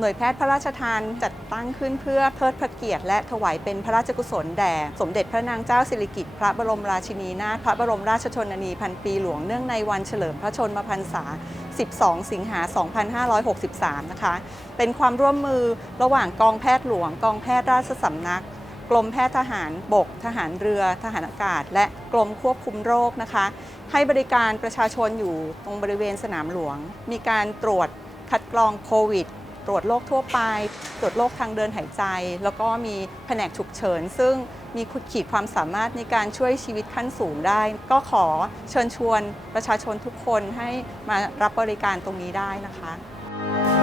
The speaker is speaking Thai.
หน่วยแพระราชทานจัดตั้งขึ้นเพื่อเทิดพระเกียรติและถวายเป็นพระราชกุศลแด่ สมเด็จพระนางเจ้าสิริกิติ์พระบรมราชินีนาถพระบรมราชชนนีพันปีหลวงเนื่องในวันเฉลิมพระชนมพรรษา 12 สิงหา 2563 นะคะ เป็นความร่วมมือระหว่างกองแพทย์หลวง กองแพทย์ราชสำนัก กรมแพทย์ทหารบก ทหารเรือ ทหารอากาศ และกรมควบคุมโรคนะคะ ให้บริการประชาชนอยู่ตรงบริเวณสนามหลวง มีการตรวจคัดกรองโควิด ตรวจโรคทั่วไป ตรวจโรคทางเดินหายใจ แล้วก็มีแผนกฉุกเฉิน ซึ่งมีขีดความสามารถในการช่วยชีวิตขั้นสูงได้ ก็ขอเชิญชวนประชาชนทุกคนให้มารับบริการตรงนี้ได้นะคะ